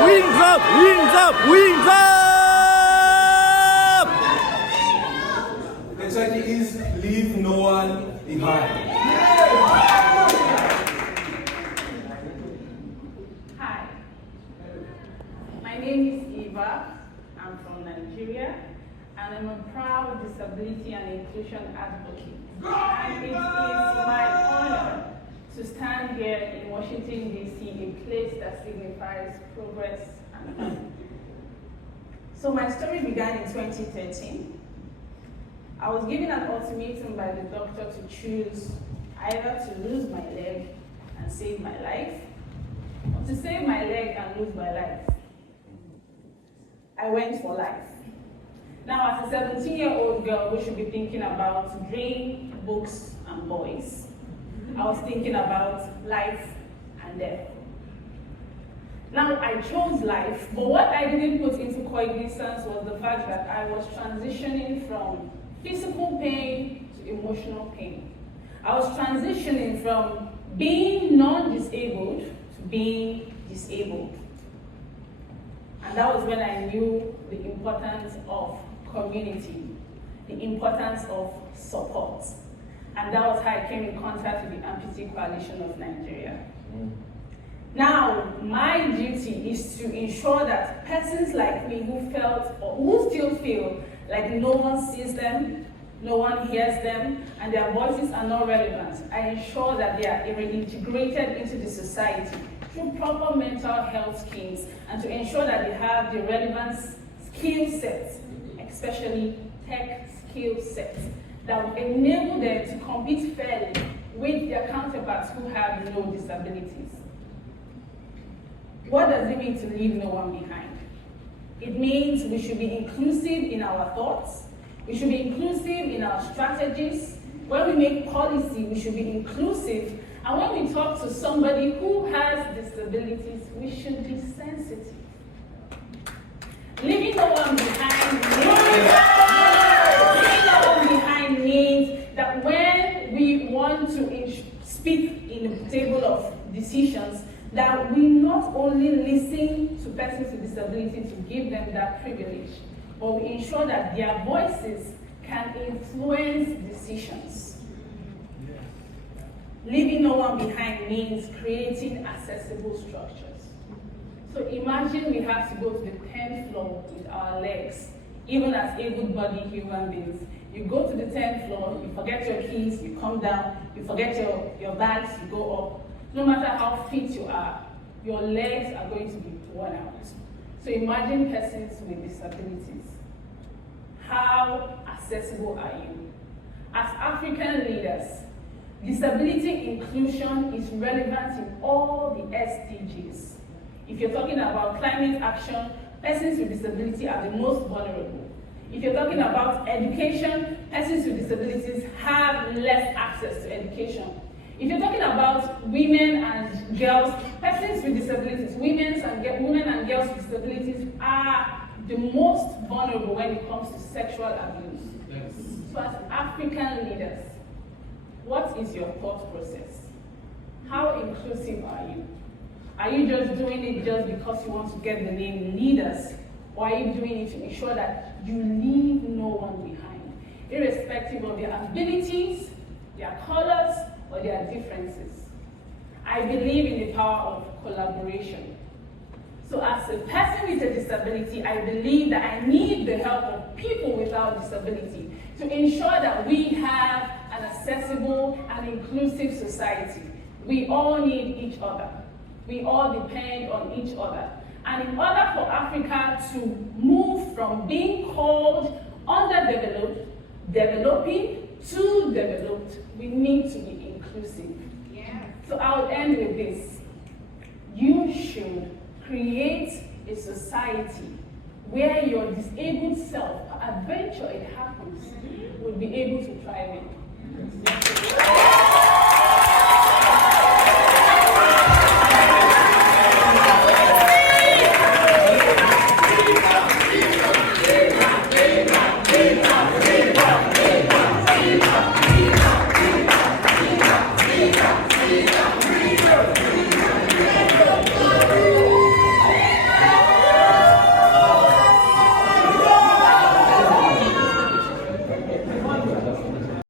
Wings up! Wings up! Wings up! The title is Leave No One Behind. Hi, my name is Eva. I'm from Nigeria, and I'm a proud disability and inclusion advocate. And it is my honor to stand here in Washington, D.C., a place that signifies progress and hope. So my story began in 2013. I was given an ultimatum by the doctor to choose either to lose my leg and save my life, or to save my leg and lose my life. I went for life. Now, as a 17-year-old girl who should be thinking about dream, books, and boys, I was thinking about life and death. Now, I chose life, but what I didn't put into cognizance was the fact that I was transitioning from physical pain to emotional pain. I was transitioning from being non-disabled to being disabled. And that was when I knew the importance of community, the importance of support. And that was how I came in contact with the Amputee Coalition of Nigeria. Now, my duty is to ensure that persons like me who felt or who still feel like no one sees them, no one hears them, and their voices are not relevant, I ensure that they are integrated into the society through proper mental health schemes and to ensure that they have the relevant skill sets, especially tech skill sets, that will enable them to compete fairly with their counterparts who have no disabilities. What does it mean to leave no one behind? It means we should be inclusive in our thoughts, we should be inclusive in our strategies. When we make policy, we should be inclusive. And when we talk to somebody who has disabilities, we should be sensitive. Leaving no one behind means that when we want to speak in a table of decisions, that we not only listen to persons with disability to give them that privilege, but we ensure that their voices can influence decisions. Leaving no one behind means creating accessible structures. So imagine we have to go to the 10th floor with our legs, even as able-bodied human beings. You go to the 10th floor, you forget your keys, you come down, you forget your bags, you go up. No matter how fit you are, your legs are going to be worn out. So imagine persons with disabilities. How accessible are you? As African leaders, disability inclusion is relevant in all the SDGs. If you're talking about climate action, persons with disability are the most vulnerable. If you're talking about education, persons with disabilities have less access to education. If you're talking about women and girls, persons with disabilities, women and girls with disabilities are the most vulnerable when it comes to sexual abuse. Yes. So as African leaders, what is your thought process? How inclusive are you? Are you just doing it just because you want to get the name leaders? Or are you doing it to ensure that you leave no one behind, irrespective of their abilities, their colors, or their differences? I believe in the power of collaboration. So as a person with a disability, I believe that I need the help of people without disability to ensure that we have an accessible and inclusive society. We all need each other. We all depend on each other. And in order for Africa to move from being called underdeveloped, developing, to developed, we need to be inclusive. Yeah. So I'll end with this. You should create a society where your disabled self, adventure it happens, will be able to thrive in.